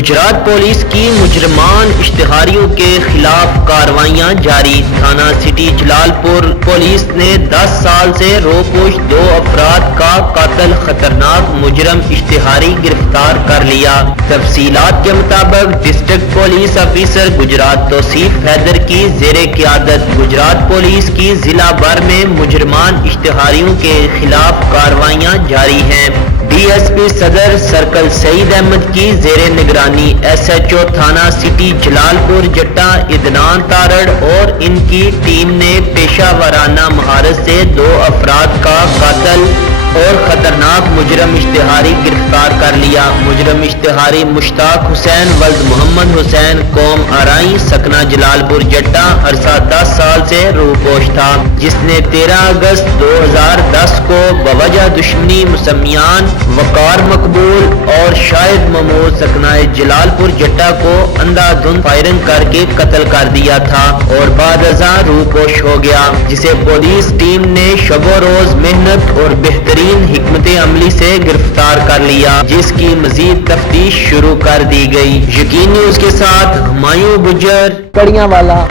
Gujarat police کی مجرمان اشتہاریوں کے خلاف کارروائیاں جاری۔ تھانہ سٹی جلال پور پولیس نے 10 سال سے روپوش 2 افراد کا قاتل خطرناک مجرم اشتہاری گرفتار کر لیا۔ تفصیلات کے مطابق ڈسٹرکٹ پولیس آفیسر گجرات توصیف حیدر کی زیر قیادت گجرات پولیس کی ضلع بھر میں مجرمان اشتہاریوں کے خلاف کارروائیاں جاری ہیں۔ ڈی ایس پی صدر سرکل سعید احمد کی زیر نگرانی ایس ایچ او تھانہ سٹی جلال پور جٹا عدنان تارڑ اور ان کی ٹیم نے پیشہ ورانہ مہارت سے 2 افراد کا قاتل اور خطرناک مجرم اشتہاری گرفتار کر لیا۔ مجرم اشتہاری مشتاق حسین ولد محمد حسین قوم آرائی سکنہ جلال پور جٹا عرصہ 10 سال سے روپوش تھا، جس نے 13 اگست 2010 کو بوجہ دشمنی مسمیان وقار مقبول اور شاہد محمود سکنہ جلال پور جٹا کو اندھا دھند فائرنگ کر کے قتل کر دیا تھا اور بعد ازاں روپوش ہو گیا، جسے پولیس ٹیم نے شب و روز محنت اور بہترین حکمت عملی سے گرفتار کر لیا، جس کی مزید تفتیش شروع کر دی گئی۔ یقین نیوز کے ساتھ ہمایوں گجر، کڑیاں والا۔